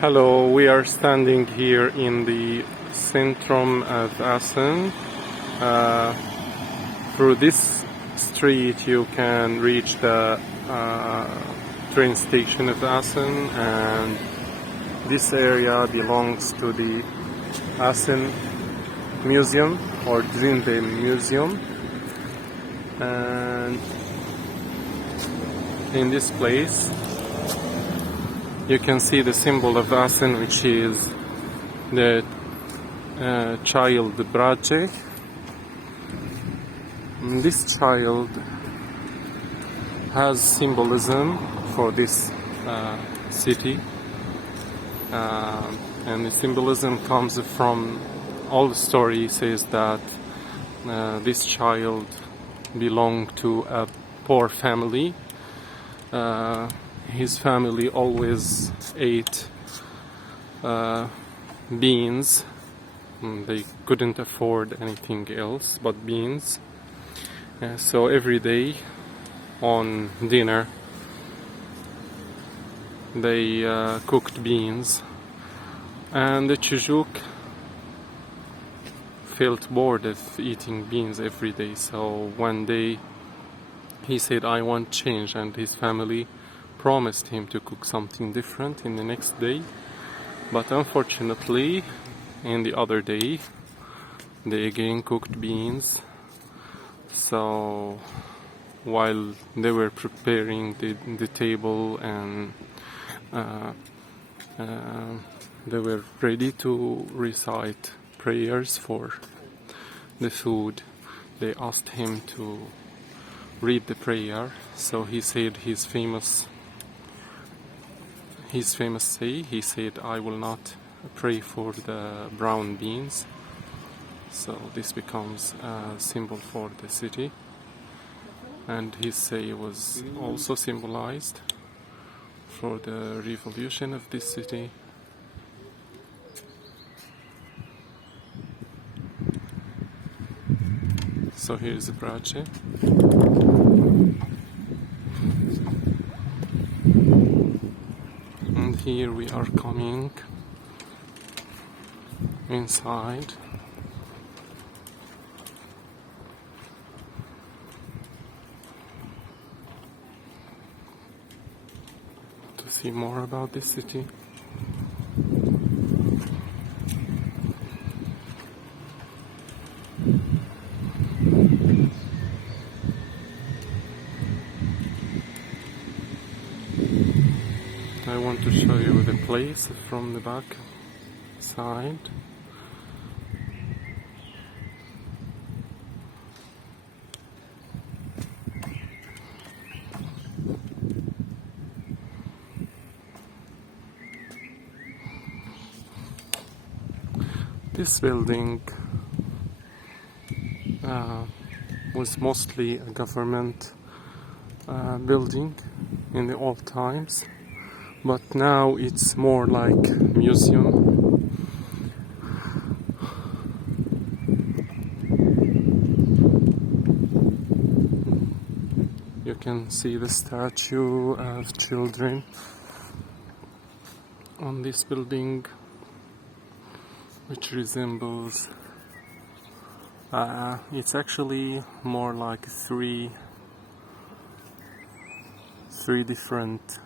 Hello, we are standing here in the centrum of Assen. Uh, Through this street you can reach the train station of Assen, and this area belongs to the Assen Museum or Drenthe Museum. And in this place you can see the symbol of Assen, which is the child Drenthe. This child has symbolism for this city, and the symbolism comes from all the story says that this child belonged to a poor family. His family always ate beans. They couldn't afford anything else but beans. So every day on dinner they cooked beans, and the Chujuk felt bored of eating beans every day. So one day he said, "I want change," and his family promised him to cook something different in the next day. But unfortunately, in the other day, they again cooked beans. So while they were preparing the table and they were ready to recite prayers for the food, they asked him to read the prayer. So he said his famous say. He said, "I will not pray for the brown beans." So this becomes a symbol for the city, and his say was also symbolized for the revolution of this city. So here's the Brace. And here we are coming inside. To see more about this city. I want to show you the place from the back side. This building was mostly a government building in the old times, but now it's more like a museum. You can see the statue of children on this building, which resembles it's actually more like three different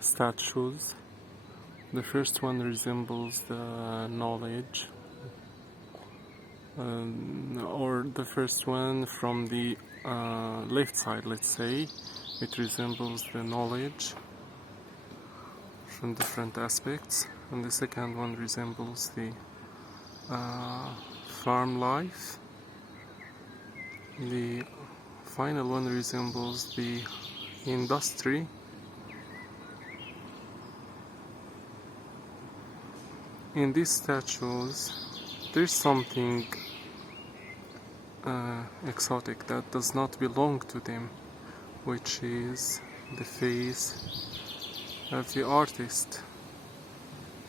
statues. The first one resembles the knowledge, or the first one from the left side, let's say, it resembles the knowledge from different aspects, and the second one resembles the farm life. The final one resembles the industry. In these statues there's something exotic that does not belong to them, which is the face of the artist.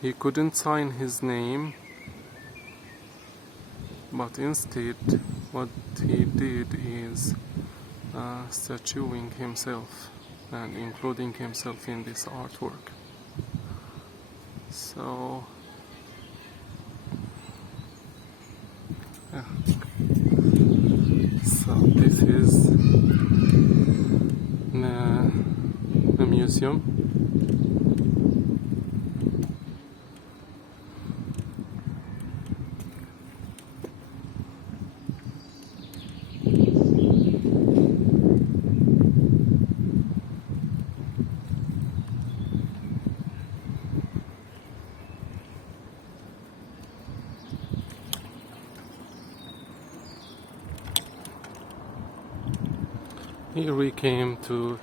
He couldn't sign his name, but instead what he did is statuing himself and including himself in this artwork. So yeah. So this is the museum. Here we came to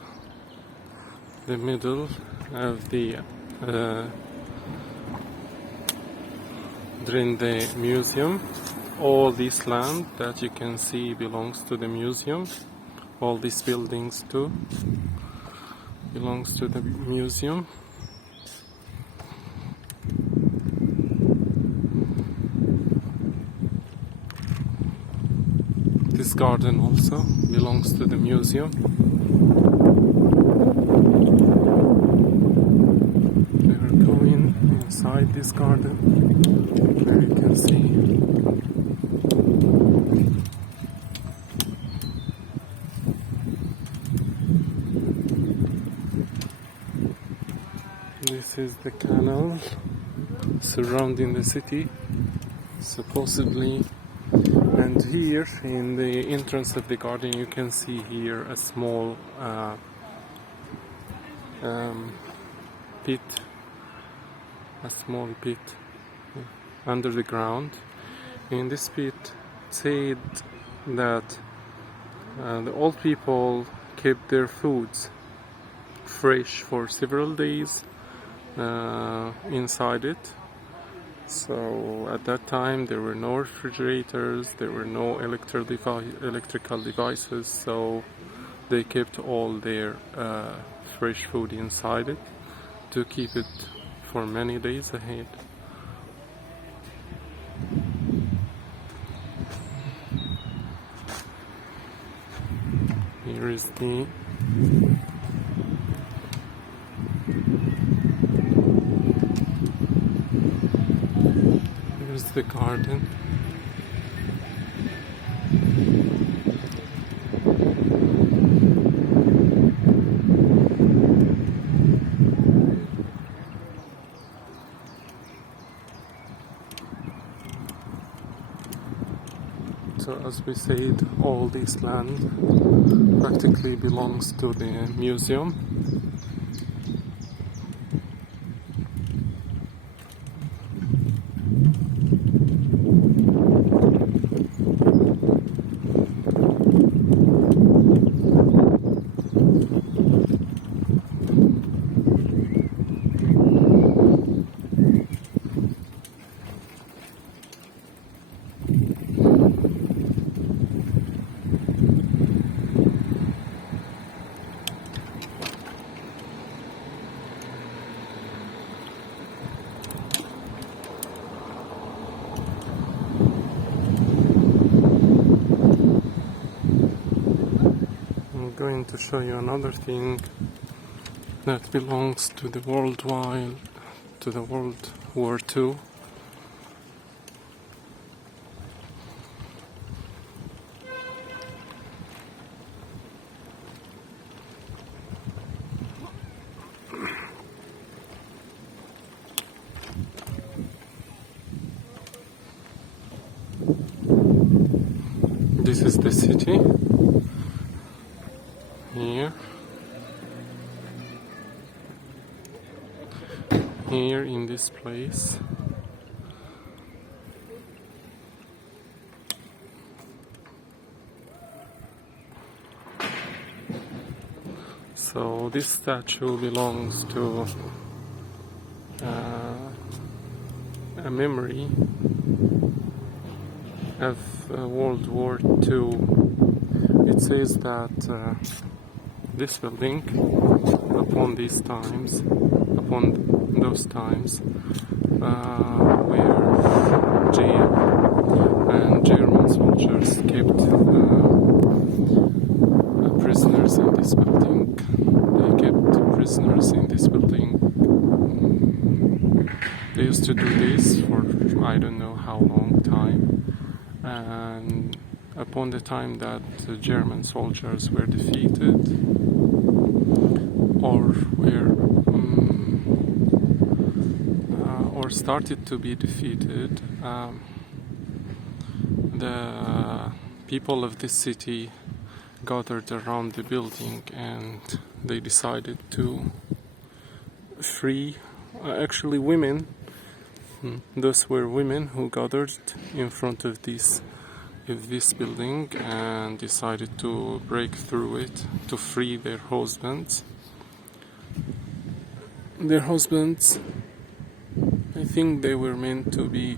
the middle of the Drenthe Museum. All this land that you can see belongs to the museum. All these buildings too belongs to the museum. This garden also belongs to the museum. We are going inside this garden where you can see this is the canal surrounding the city, supposedly. And here in the entrance of the garden you can see here a small pit, under the ground. In this pit said that the old people kept their foods fresh for several days inside it. So at that time there were no refrigerators, there were no electrical devices, so they kept all their fresh food inside it to keep it for many days ahead. Here is the garden. So as we said, all this land practically belongs to the museum. I'm going to show you another thing that belongs to the World War II. This is the city. Here in this place. So this statue belongs to a memory of World War II. It says that this building, upon those times, where jail and German soldiers kept used to do this for I don't know how long time, and upon the time that the German soldiers were defeated or started to be defeated, the people of this city gathered around the building and they decided to free actually women. Those were women who gathered in front of this building and decided to break through it to free their husbands. Their husbands, I think they were meant to be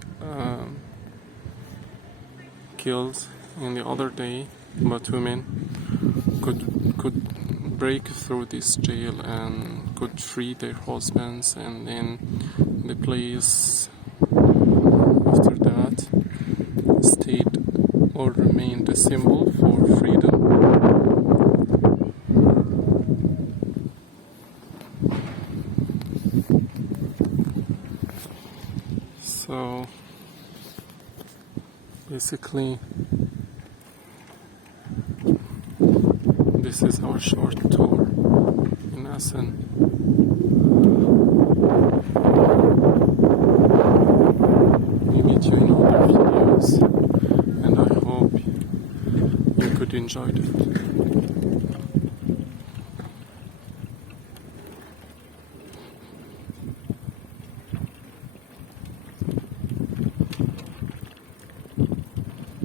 killed in the other day, but women could break through this jail and could free their husbands, and then the place after that stayed or remained a symbol for freedom. So basically this is our short tour in Assen. We meet you in other videos, and I hope you could enjoy it.